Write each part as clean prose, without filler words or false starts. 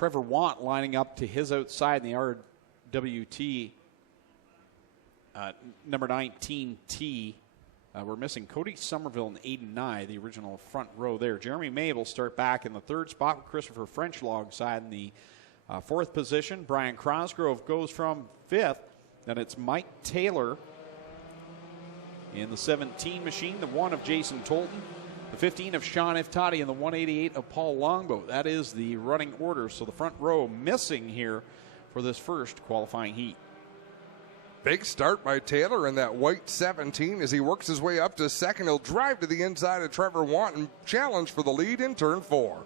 Trevor Want lining up to his outside in the RWT number 19T. We're missing Cody Somerville and Aiden Nye, the original front row there. Jeremy May will start back in the third spot with Christopher French alongside in the fourth position. Brian Crosgrove goes from fifth. Then it's Mike Taylor in the 17 machine, the 1 of Jason Tolton, the 15 of Sean Iftati, and the 188 of Paul Longboat. That is the running order. So the front row missing here for this first qualifying heat. Big start by Taylor in that white 17 as he works his way up to second. He'll drive to the inside of Trevor Want and challenge for the lead in turn 4.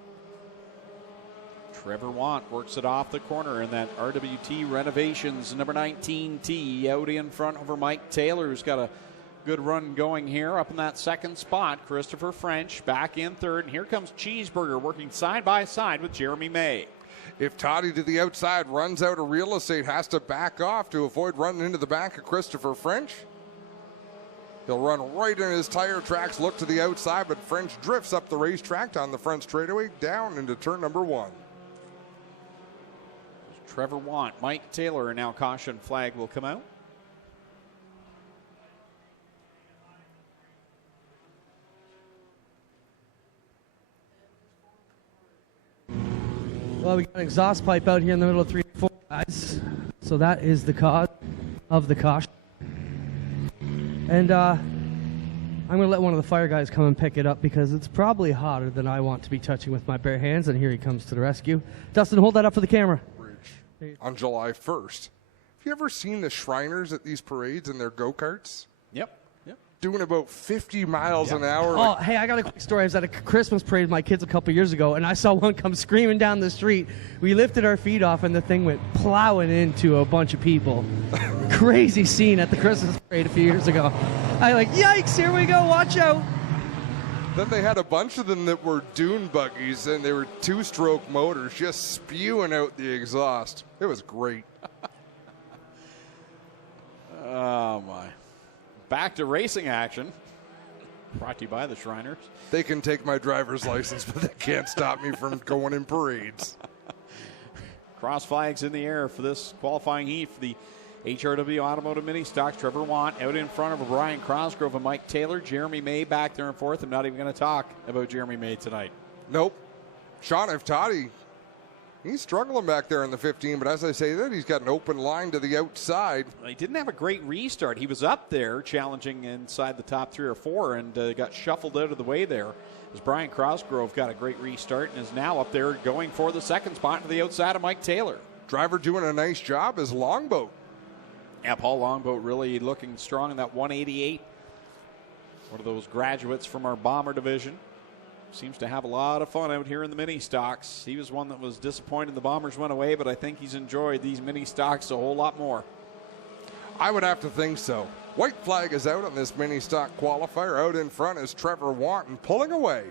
Trevor Want works it off the corner in that RWT Renovations number 19T out in front over Mike Taylor, who's got a good run going here. Up in that second spot, Christopher French back in third. And here comes Cheeseburger working side by side with Jeremy May. If Toddy to the outside runs out of real estate, has to back off to avoid running into the back of Christopher French. He'll run right in his tire tracks, look to the outside, but French drifts up the racetrack on the front straightaway down into turn number 1. Trevor Want, Mike Taylor, and now caution flag will come out. Well, we got an exhaust pipe out here in the middle of 3 and 4, guys. So that is the cause of the caution. And I'm going to let one of the fire guys come and pick it up because it's probably hotter than I want to be touching with my bare hands. And here he comes to the rescue. Dustin, hold that up for the camera. On July 1st. Have you ever seen the Shriners at these parades in their go-karts? Yep. Doing about 50 miles an hour. Oh, hey, I got a quick story. I was at a Christmas parade with my kids a couple years ago, and I saw one come screaming down the street. We lifted our feet off, and the thing went plowing into a bunch of people. Crazy scene at the Christmas parade a few years ago. I like, yikes, here we go, watch out. Then they had a bunch of them that were dune buggies, and they were 2-stroke motors just spewing out the exhaust. It was great. Oh, my. Back to racing action. Brought to you by the Shriners. They can take my driver's license, but they can't stop me from going in parades. Cross flags in the air for this qualifying heat for the HRW Automotive Ministocks. Trevor Want out in front of Brian Crosgrove and Mike Taylor. Jeremy May back there in fourth. I'm not even going to talk about Jeremy May tonight. Nope. Sean Iftati, he's struggling back there in the 15, but as I say that, he's got an open line to the outside. He didn't have a great restart. He was up there challenging inside the top 3 or 4 and got shuffled out of the way there. As Brian Crosgrove got a great restart and is now up there going for the second spot to the outside of Mike Taylor. Driver doing a nice job is Longboat. Yeah, Paul Longboat really looking strong in that 188. One of those graduates from our Bomber division. Seems to have a lot of fun out here in the Ministocks. He was one that was disappointed the Bombers went away, but I think he's enjoyed these Ministocks a whole lot more. I would have to think so. White flag is out on this Ministock qualifier. Out in front is Trevor Want and pulling away.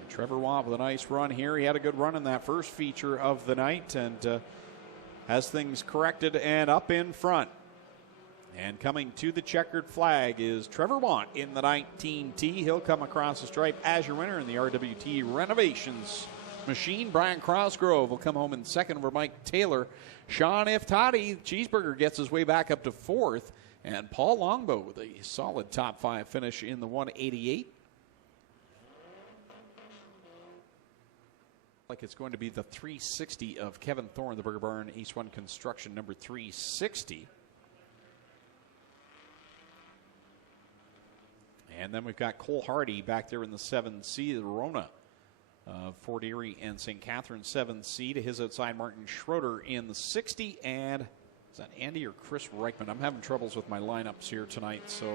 And Trevor Want with a nice run here. He had a good run in that first feature of the night and has things corrected and up in front. And coming to the checkered flag is Trevor Want in the 19T. He'll come across the stripe as your winner in the RWT Renovations machine. Brian Crosgrove will come home in second over Mike Taylor. Sean Iftati, Cheeseburger, gets his way back up to fourth. And Paul Longboat with a solid top 5 finish in the 188. Like it's going to be the 360 of Kevin Thorne, the Burger Barn Ace 1 Construction number 360. And then we've got Cole Hardy back there in the 7C, the Rona of Fort Erie and St. Catharines 7C. To his outside, Martin Schroeder in the 60. And is that Andy or Chris Reichman? I'm having troubles with my lineups here tonight. So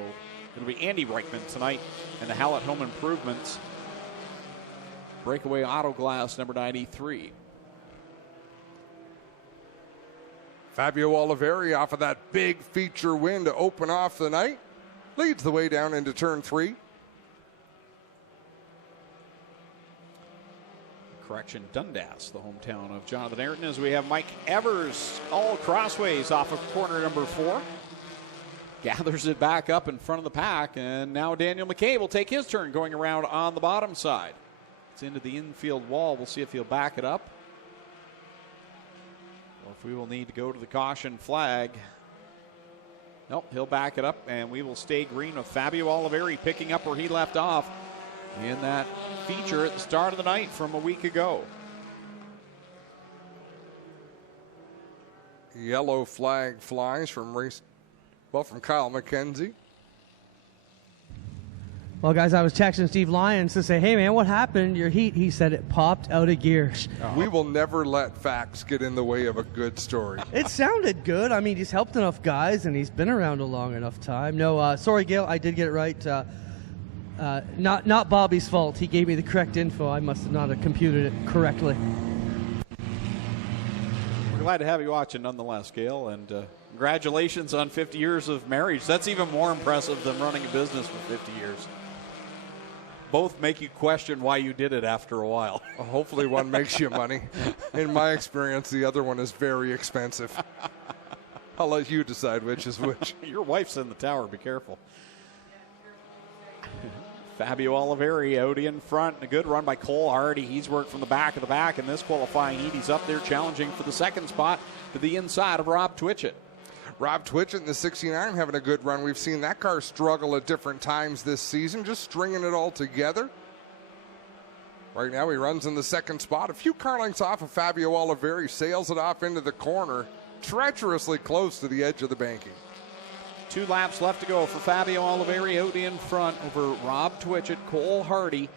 it'll be Andy Reichman tonight. And the Hallett Home Improvements Breakaway Auto Glass number 93. Fabio Oliveri off of that big feature win to open off the night. Leads the way down into turn 3. Correction, Dundas, the hometown of Jonathan Ayrton, as we have Mike Evers all crossways off of corner number 4. Gathers it back up in front of the pack, and now Daniel McKay will take his turn going around on the bottom side. It's into the infield wall. We'll see if he'll back it up. if we will need to go to the caution flag. Nope, he'll back it up, and we will stay green with Fabio Oliveri picking up where he left off in that feature at the start of the night from a week ago. Yellow flag flies from Kyle McKenzie. Well, guys, I was texting Steve Lyons to say, hey, man, what happened? Your heat, he said it popped out of gear. We will never let facts get in the way of a good story. It sounded good. I mean, he's helped enough guys, and he's been around a long enough time. No, sorry, Gail, I did get it right. Not Bobby's fault. He gave me the correct info. I must have not have computed it correctly. We're glad to have you watching nonetheless, Gail, and congratulations on 50 years of marriage. That's even more impressive than running a business for 50 years. Both make you question why you did it after a while. Well, hopefully one makes you money. In my experience, the other one is very expensive. I'll let you decide which is which. Your wife's in the tower. Be careful. Fabio Oliveri out in front. A good run by Cole Hardy. He's worked from the back of the back in this qualifying heat. He's up there challenging for the second spot to the inside of Rob Twitchett. Rob Twitchett in the 69 having a good run. We've seen that car struggle at different times this season, just stringing it all together. Right now he runs in the second spot. A few car lengths off of Fabio Oliveri, sails it off into the corner, treacherously close to the edge of the banking. 2 laps left to go for Fabio Oliveri out in front over Rob Twitchett, Cole Hardy,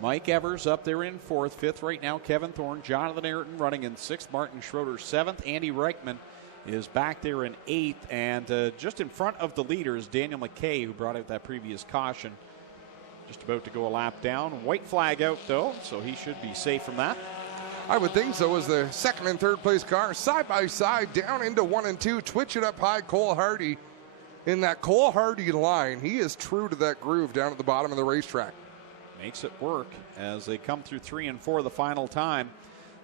Mike Evers up there in 4th. 5th right now, Kevin Thorne, Jonathan Ayrton running in 6th, Martin Schroeder 7th, Andy Reichman is back there in 8th, and just in front of the leaders, Daniel McKay, who brought out that previous caution, just about to go a lap down. White flag out, though, so he should be safe from that. I would think so, as the second and third place cars side by side down into 1 and 2. Twitchett up high, Cole Hardy in that Cole Hardy line. He is true to that groove down at the bottom of the racetrack. Makes it work as they come through 3 and 4 the final time.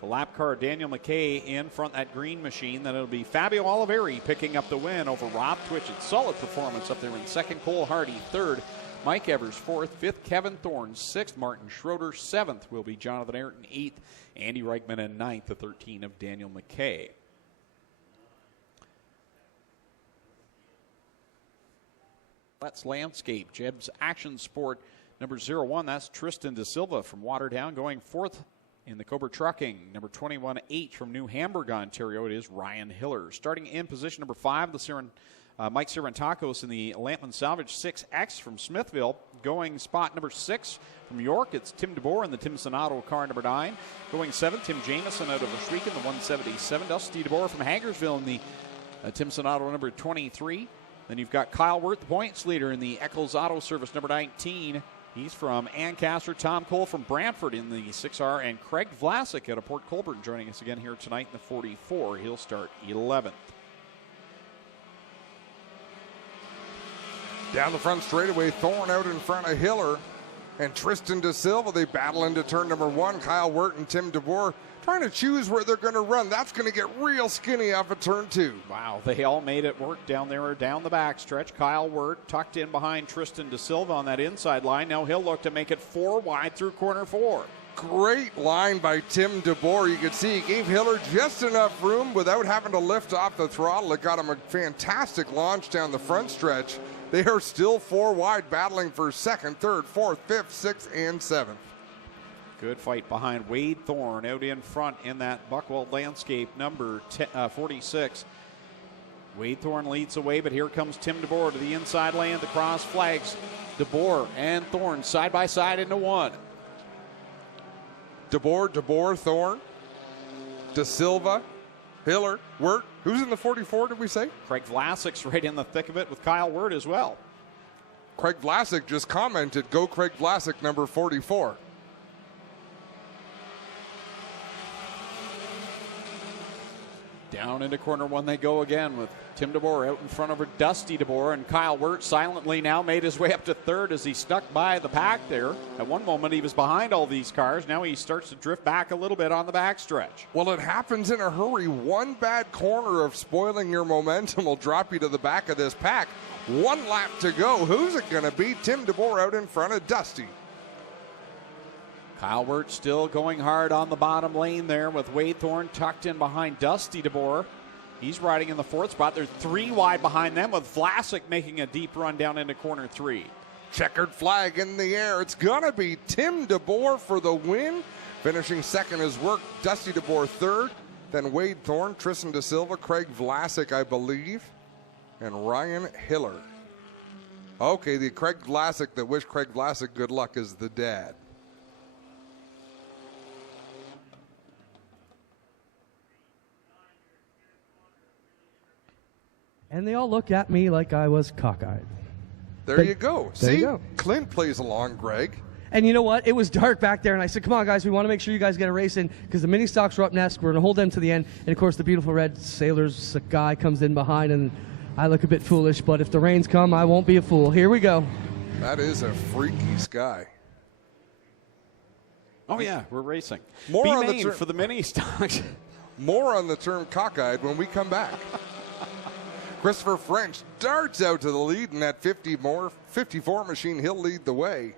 The lap car, Daniel McKay in front, that green machine. Then it'll be Fabio Oliveri picking up the win over Rob Twitchett. Solid performance up there in 2nd, Cole Hardy 3rd, Mike Evers 4th, 5th, Kevin Thorne 6th, Martin Schroeder 7th will be Jonathan Ayrton 8th, Andy Reichman in 9th, the 13 of Daniel McKay. Let's Landscape, Jeb's Action Sport number 01. That's Tristan De Silva from Waterdown going 4th. In the Cobra Trucking, number 21H from New Hamburg, Ontario, it is Ryan Hiller. Starting in position number 5, Mike Sirantakos in the Lampman Salvage 6X from Smithville. Going spot number 6 from York, it's Tim DeBoer in the Timson Auto car number 9. Going 7th, Tim Jameson out of Oshweek in the 177. Dusty DeBoer from Hagersville in the Timson Auto number 23. Then you've got Kyle Wirth, the points leader in the Eccles Auto Service number 19. He's from Ancaster. Tom Cole from Brantford in the 6R. And Craig Vlasic out of Port Colborne joining us again here tonight in the 44. He'll start 11th. Down the front straightaway, Thorne out in front of Hiller. And Tristan De Silva, they battle into turn number 1. Kyle Wirt and Tim DeBoer trying to choose where they're going to run. That's going to get real skinny off of turn 2. Wow, they all made it work down there, down the back stretch. Kyle Wirt tucked in behind Tristan De Silva on that inside line. Now he'll look to make it 4 wide through corner 4. Great line by Tim DeBoer. You can see he gave Hiller just enough room without having to lift off the throttle. It got him a fantastic launch down the front stretch. They are still 4 wide, battling for 2nd, 3rd, 4th, 5th, 6th, and 7th. Good fight behind Wade Thorne out in front in that Buckwald Landscape number 46. Wade Thorne leads the way, but here comes Tim DeBoer to the inside lane. The cross flags. DeBoer and Thorne side by side into 1. DeBoer, Thorne, De Silva, Hiller, Wirt. Who's in the 44, did we say? Craig Vlasic's right in the thick of it with Kyle Wirt as well. Craig Vlasic just commented, go Craig Vlasic, number 44. Down into corner 1 they go again with Tim DeBoer out in front over Dusty DeBoer, and Kyle Wirt silently now made his way up to 3rd as he stuck by the pack there. At one moment he was behind all these cars. Now he starts to drift back a little bit on the backstretch. Well, it happens in a hurry. One bad corner of spoiling your momentum will drop you to the back of this pack. 1 lap to go. Who's it going to be? Tim DeBoer out in front of Dusty. Kyle Wirt still going hard on the bottom lane there with Wade Thorne tucked in behind Dusty DeBoer. He's riding in the 4th spot. They're 3 wide behind them with Vlasic making a deep run down into corner 3. Checkered flag in the air. It's going to be Tim DeBoer for the win. Finishing second is Work, Dusty DeBoer 3rd. Then Wade Thorne, Tristan De Silva, Craig Vlasic, I believe, and Ryan Hiller. Okay, the Craig Vlasic that wished Craig Vlasic good luck is the dad. And they all look at me like I was cockeyed. There you go. There See, you go. Clint plays along, Greg. And you know what? It was dark back there, and I said, come on, guys, we want to make sure you guys get a race in because the Ministocks are up next. We're going to hold them to the end. And, of course, the beautiful red Sailors guy comes in behind, and I look a bit foolish, but if the rains come, I won't be a fool. Here we go. That is a freaky sky. Oh, yeah, we're racing. More on the for the Ministocks. More on the term cockeyed when we come back. Christopher French darts out to the lead in that 54 machine. He'll lead the way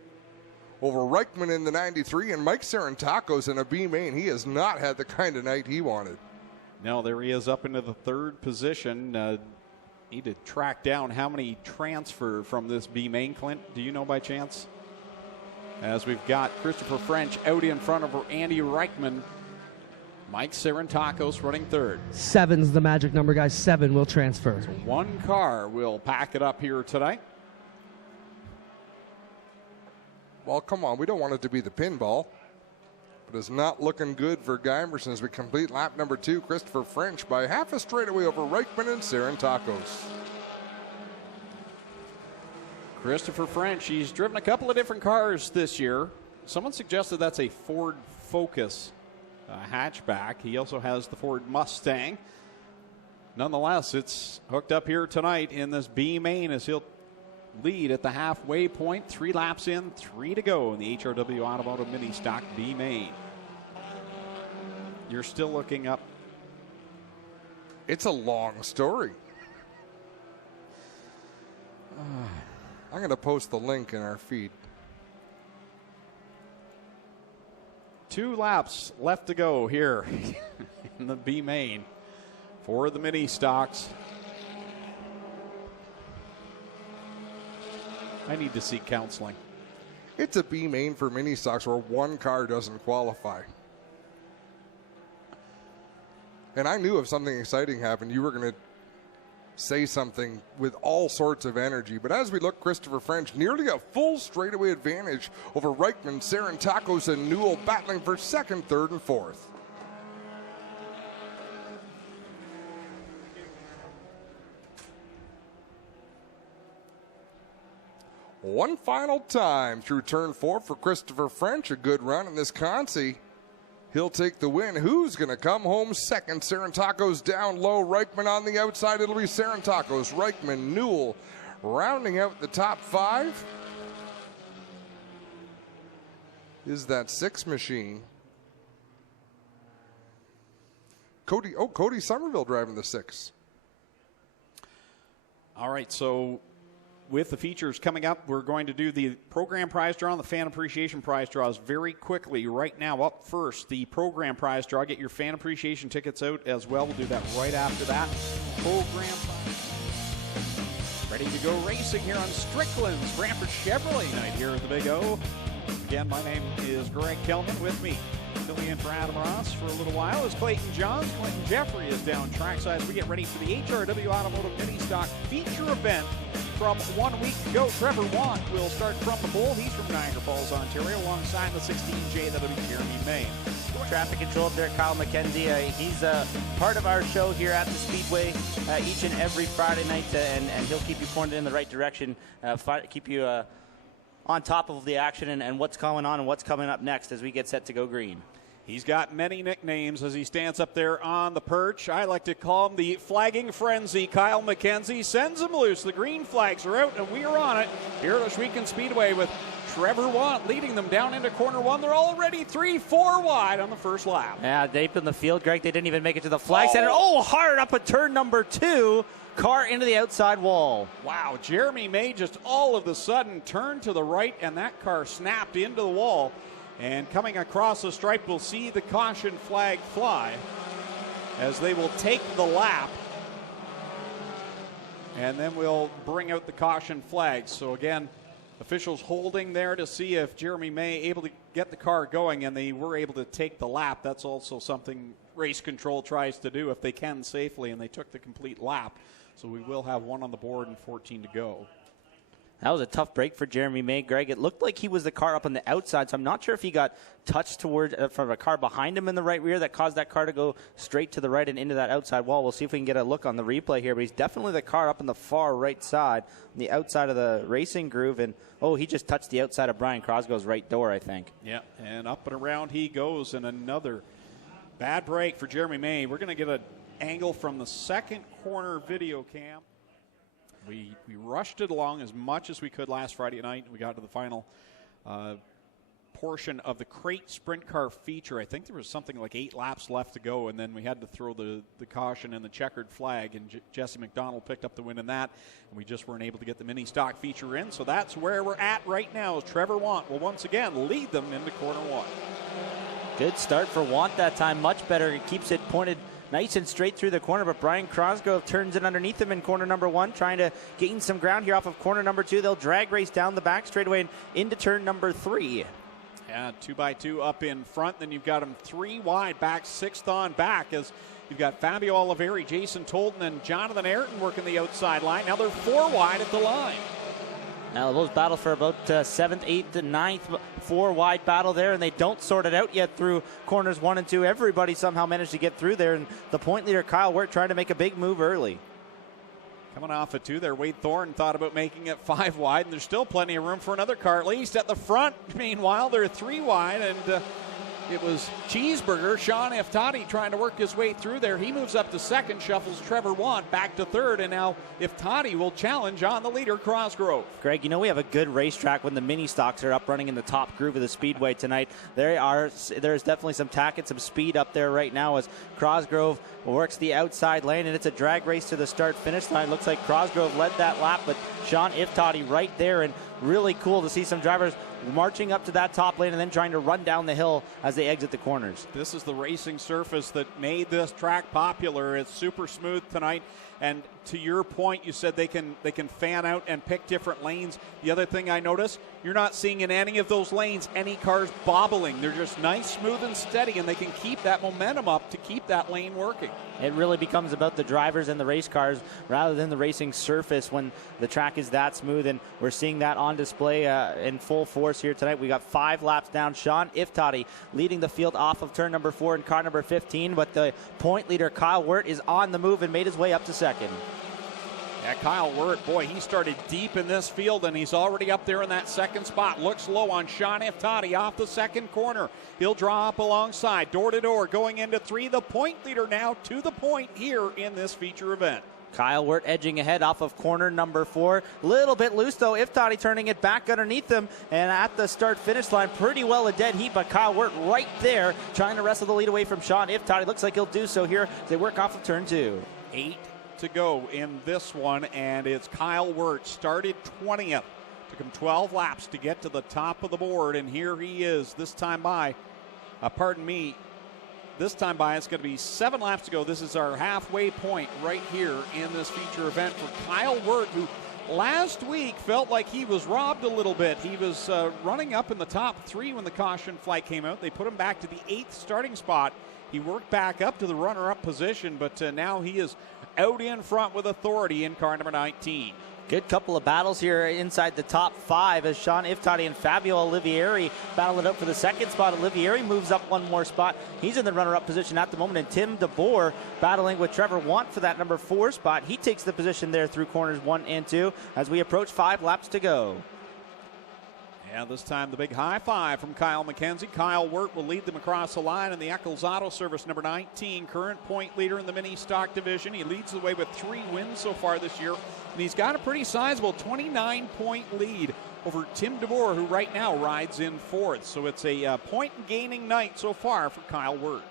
over Reichman in the 93 and Mike Sarantakos in a B main. He has not had the kind of night he wanted. No, there he is up into the 3rd position. Need to track down how many transfer from this B main, Clint. Do you know by chance? As we've got Christopher French out in front of Andy Reichman. Mike Sarantakos running 3rd. 7's the magic number, guys. 7 will transfer. So 1 car will pack it up here tonight. Well, come on. We don't want it to be the pinball. But it's not looking good for Guymerson as we complete lap number 2. Christopher French by half a straightaway over Reichman and Sarantakos. Christopher French, he's driven a couple of different cars this year. Someone suggested that's a Ford Focus hatchback. He also has the Ford Mustang. Nonetheless, it's hooked up here tonight in this B main as he'll lead at the halfway point. 3 laps in, 3 to go in the HRW Automotive Mini Stock B main. You're still looking up. It's a long story. I'm going to post the link in our feed. 2 laps left to go here in the B main for the Ministocks. I need to seek counseling. It's a B main for Ministocks where 1 car doesn't qualify. And I knew if something exciting happened, you were going to say something with all sorts of energy. But as we look, Christopher French nearly a full straightaway advantage over Reichman, Sarantakos, and Newell battling for 2nd, 3rd, and 4th. One final time through turn 4 for Christopher French. A good run in this Consi. He'll take the win. Who's going to come home second? Sarantakos down low. Reichman on the outside. It'll be Sarantakos, Reichman, Newell rounding out the top 5. Is that 6 machine? Cody Somerville driving the 6. All right, so with the features coming up, we're going to do the program prize draw and the fan appreciation prize draws very quickly. Right now, up first, the program prize draw. Get your fan appreciation tickets out as well. We'll do that right after that. Program prize. Ready to go racing here on Strickland's Brantford Chevrolet night here at the Big O. Again, my name is Greg Kelman. With me, filling in for Adam Ross for a little while, is Clayton Johns. Clinton Jeffrey is down trackside as we get ready for the HRW Automotive Mini Stock feature event from 1 week ago. Trevor Want will start from the pole. He's from Niagara Falls, Ontario, alongside the 16J. That'll be Jeremy May. Traffic control up there, Kyle McKenzie. He's part of our show here at the Speedway each and every Friday night, and he'll keep you pointed in the right direction, keep you on top of the action and what's going on and what's coming up next as we get set to go green. He's got many nicknames as he stands up there on the perch. I like to call him the flagging frenzy. Kyle McKenzie sends him loose. The green flags are out, and we are on it here at Oshwegan Speedway with Trevor Want leading them down into corner 1. They're already 3-4 wide on the first lap. Yeah, deep in the field, Greg. They didn't even make it to the flag center. Oh, hard up at turn number 2. Car into the outside wall. Wow, Jeremy May just all of a sudden turned to the right, and that car snapped into the wall. And coming across the stripe, we'll see the caution flag fly as they will take the lap. And then we'll bring out the caution flags. So again, officials holding there to see if Jeremy May able to get the car going, and they were able to take the lap. That's also something race control tries to do if they can safely, and they took the complete lap. So we will have 1 on the board and 14 to go. That was a tough break for Jeremy May, Greg. It looked like he was the car up on the outside, so I'm not sure if he got touched towards from a car behind him in the right rear that caused that car to go straight to the right and into that outside wall. We'll see if we can get a look on the replay here, but he's definitely the car up on the far right side, on the outside of the racing groove, and he just touched the outside of Brian Crosgo's right door, I think. Yeah, and up and around he goes, and another bad break for Jeremy May. We're going to get an angle from the second corner video cam. We rushed it along as much as we could last Friday night. We got to the final portion of the crate sprint car feature. I think there was something like 8 laps left to go, and then we had to throw the caution and the checkered flag, and Jesse McDonald picked up the win in that, and we just weren't able to get the mini stock feature in. So that's where we're at right now, as Trevor Want will once again lead them into corner 1. Good start for Want that time, much better. He keeps it pointed nice and straight through the corner, but Brian Crosgrove turns it underneath him in corner number 1, trying to gain some ground here off of corner number 2. They'll drag race down the back straightaway and into turn number 3. Yeah, 2x2 up in front. Then you've got them 3 wide, back 6th on back, as you've got Fabio Oliveri, Jason Tolton, and Jonathan Ayrton working the outside line. Now they're 4 wide at the line. Now those battle for about 7th, 8th, and 9th, 4 wide battle there, and they don't sort it out yet through corners 1 and 2. Everybody somehow managed to get through there, and the point leader Kyle Wirt trying to make a big move early. Coming off of 2 there, Wade Thorne thought about making it 5 wide, and there's still plenty of room for another car, at least at the front. Meanwhile, they're 3 wide, and it was Cheeseburger, Sean Iftati, trying to work his way through there. He moves up to 2nd, shuffles Trevor Want back to 3rd, and now Iftati will challenge on the leader, Crosgrove. Greg, we have a good racetrack when the Ministocks are up running in the top groove of the speedway tonight. There's definitely some tack and some speed up there right now as Crosgrove works the outside lane, and it's a drag race to the start-finish line. Looks like Crosgrove led that lap, but Sean Iftati right there, and really cool to see some drivers marching up to that top lane and then trying to run down the hill as they exit the corners. This is the racing surface that made this track popular. It's super smooth tonight, and to your point, you said they can fan out and pick different lanes. The other thing I noticed, you're not seeing in any of those lanes any cars bobbling. They're just nice, smooth, and steady, and they can keep that momentum up to keep that lane working. It really becomes about the drivers and the race cars rather than the racing surface when the track is that smooth, and we're seeing that on display in full force here tonight. We got 5 laps down. Sean Iftati leading the field off of turn number 4 and car number 15, but the point leader Kyle Wirt is on the move and made his way up to 2nd. Yeah, Kyle Wirt, boy, he started deep in this field, and he's already up there in that 2nd spot. Looks low on Sean Iftati off the 2nd corner. He'll draw up alongside, door to door, going into 3. The point leader now to the point here in this feature event. Kyle Wirt edging ahead off of corner number 4. Little bit loose, though. Iftati turning it back underneath them, and at the start-finish line, pretty well a dead heat, but Kyle Wirt right there trying to wrestle the lead away from Sean Iftati. Looks like he'll do so here as they work off of turn 2. 8 to go in this one, and it's Kyle Wirt, started 20th. Took him 12 laps to get to the top of the board, and here he is this time by. This time by, it's going to be 7 laps to go. This is our halfway point right here in this feature event for Kyle Wirt, who last week felt like he was robbed a little bit. He was running up in the top 3 when the caution flag came out. They put him back to the 8th starting spot. He worked back up to the runner-up position, but now he is out in front with authority in car number 19. Good couple of battles here inside the top 5 as Sean Iftati and Fabio Olivieri battle it out for the 2nd spot. Olivieri moves up 1 more spot. He's in the runner-up position at the moment, and Tim DeBoer battling with Trevor Want for that number 4 spot. He takes the position there through corners 1 and 2 as we approach 5 laps to go. And this time the big high five from Kyle McKenzie. Kyle Wirt will lead them across the line in the Eccles Auto Service number 19, current point leader in the mini stock division. He leads the way with 3 wins so far this year, and he's got a pretty sizable 29-point lead over Tim DeBoer, who right now rides in 4th. So it's a point-gaining night so far for Kyle Wirt.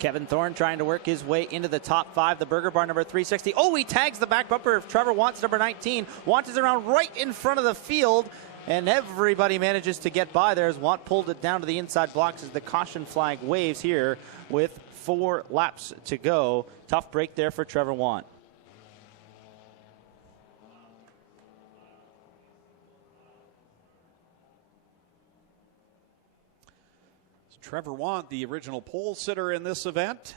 Kevin Thorne trying to work his way into the top 5. The Burger Bar number 360. Oh, he tags the back bumper of Trevor Want's number 19. Want is around right in front of the field. And everybody manages to get by there as Watt pulled it down to the inside blocks as the caution flag waves here with 4 laps to go. Tough break there for Trevor Watt. Trevor Watt, the original pole sitter in this event,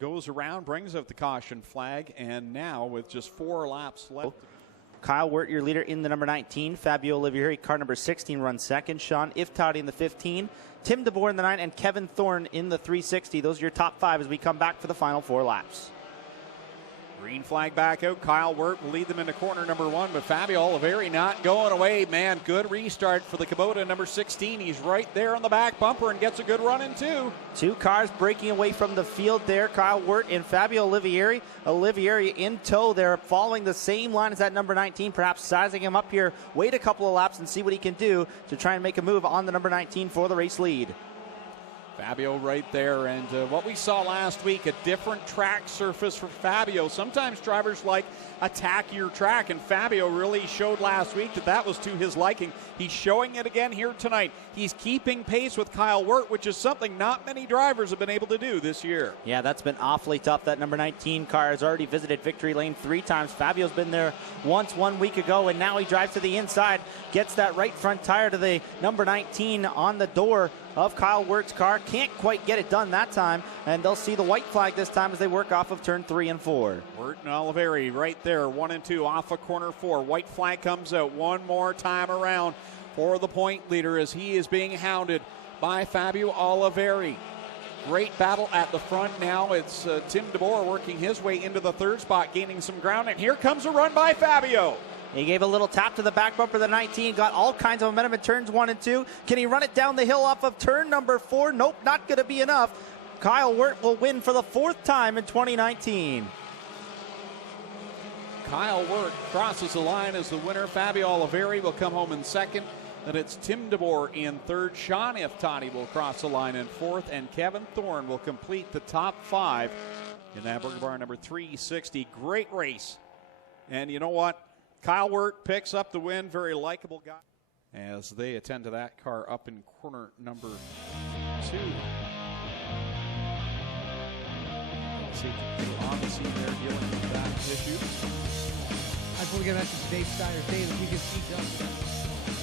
goes around, brings out the caution flag, and now with just 4 laps left. Kyle Wirt, your leader in the number 19. Fabio Olivieri, car number 16, runs second. Sean Iftadi in the 15. Tim DeBoer in the 9, and Kevin Thorne in the 360. Those are your top 5 as we come back for the final 4 laps. Green flag back out. Kyle Wirt will lead them into corner number 1, but Fabio Olivieri not going away. Man, good restart for the Kubota number 16. He's right there on the back bumper and gets a good run in 2. 2 cars breaking away from the field there. Kyle Wirt and Fabio Olivieri. Olivieri in tow there, following the same line as that number 19, perhaps sizing him up here. Wait a couple of laps and see what he can do to try and make a move on the number 19 for the race lead. Fabio right there, and what we saw last week, a different track surface for Fabio. Sometimes drivers like a tackier track, and Fabio really showed last week that that was to his liking. He's showing it again here tonight. He's keeping pace with Kyle Wirt, which is something not many drivers have been able to do this year. Yeah, that's been awfully tough. That number 19 car has already visited victory lane 3 times. Fabio's been there once 1 week ago, and now he drives to the inside, gets that right front tire to the number 19 on the door of Kyle Wirt's car. Can't quite get it done that time, and they'll see the white flag this time as they work off of turn 3 and 4. Wirt and Olivieri right there, 1 and 2 off of corner 4. White flag comes out one more time around for the point leader as he is being hounded by Fabio Olivieri. Great battle at the front now. It's Tim DeBoer working his way into the 3rd spot, gaining some ground, and here comes a run by Fabio. He gave a little tap to the back bumper of the 19, got all kinds of momentum in turns 1 and 2. Can he run it down the hill off of turn number 4? Nope, not going to be enough. Kyle Wirt will win for the 4th time in 2019. Kyle Wirt crosses the line as the winner. Fabio Olivieri will come home in 2nd. Then it's Tim DeBoer in 3rd. Sean Iftadi will cross the line in 4th. And Kevin Thorne will complete the top 5 in that Burger Bar number 360. Great race. And you know what? Kyle Wirt picks up the win. Very likable guy. As they attend to that car up in corner number 2. Safety crew on the scene there dealing with that issue. I just want to get a message to dmstyres. Dave, if you can speak up.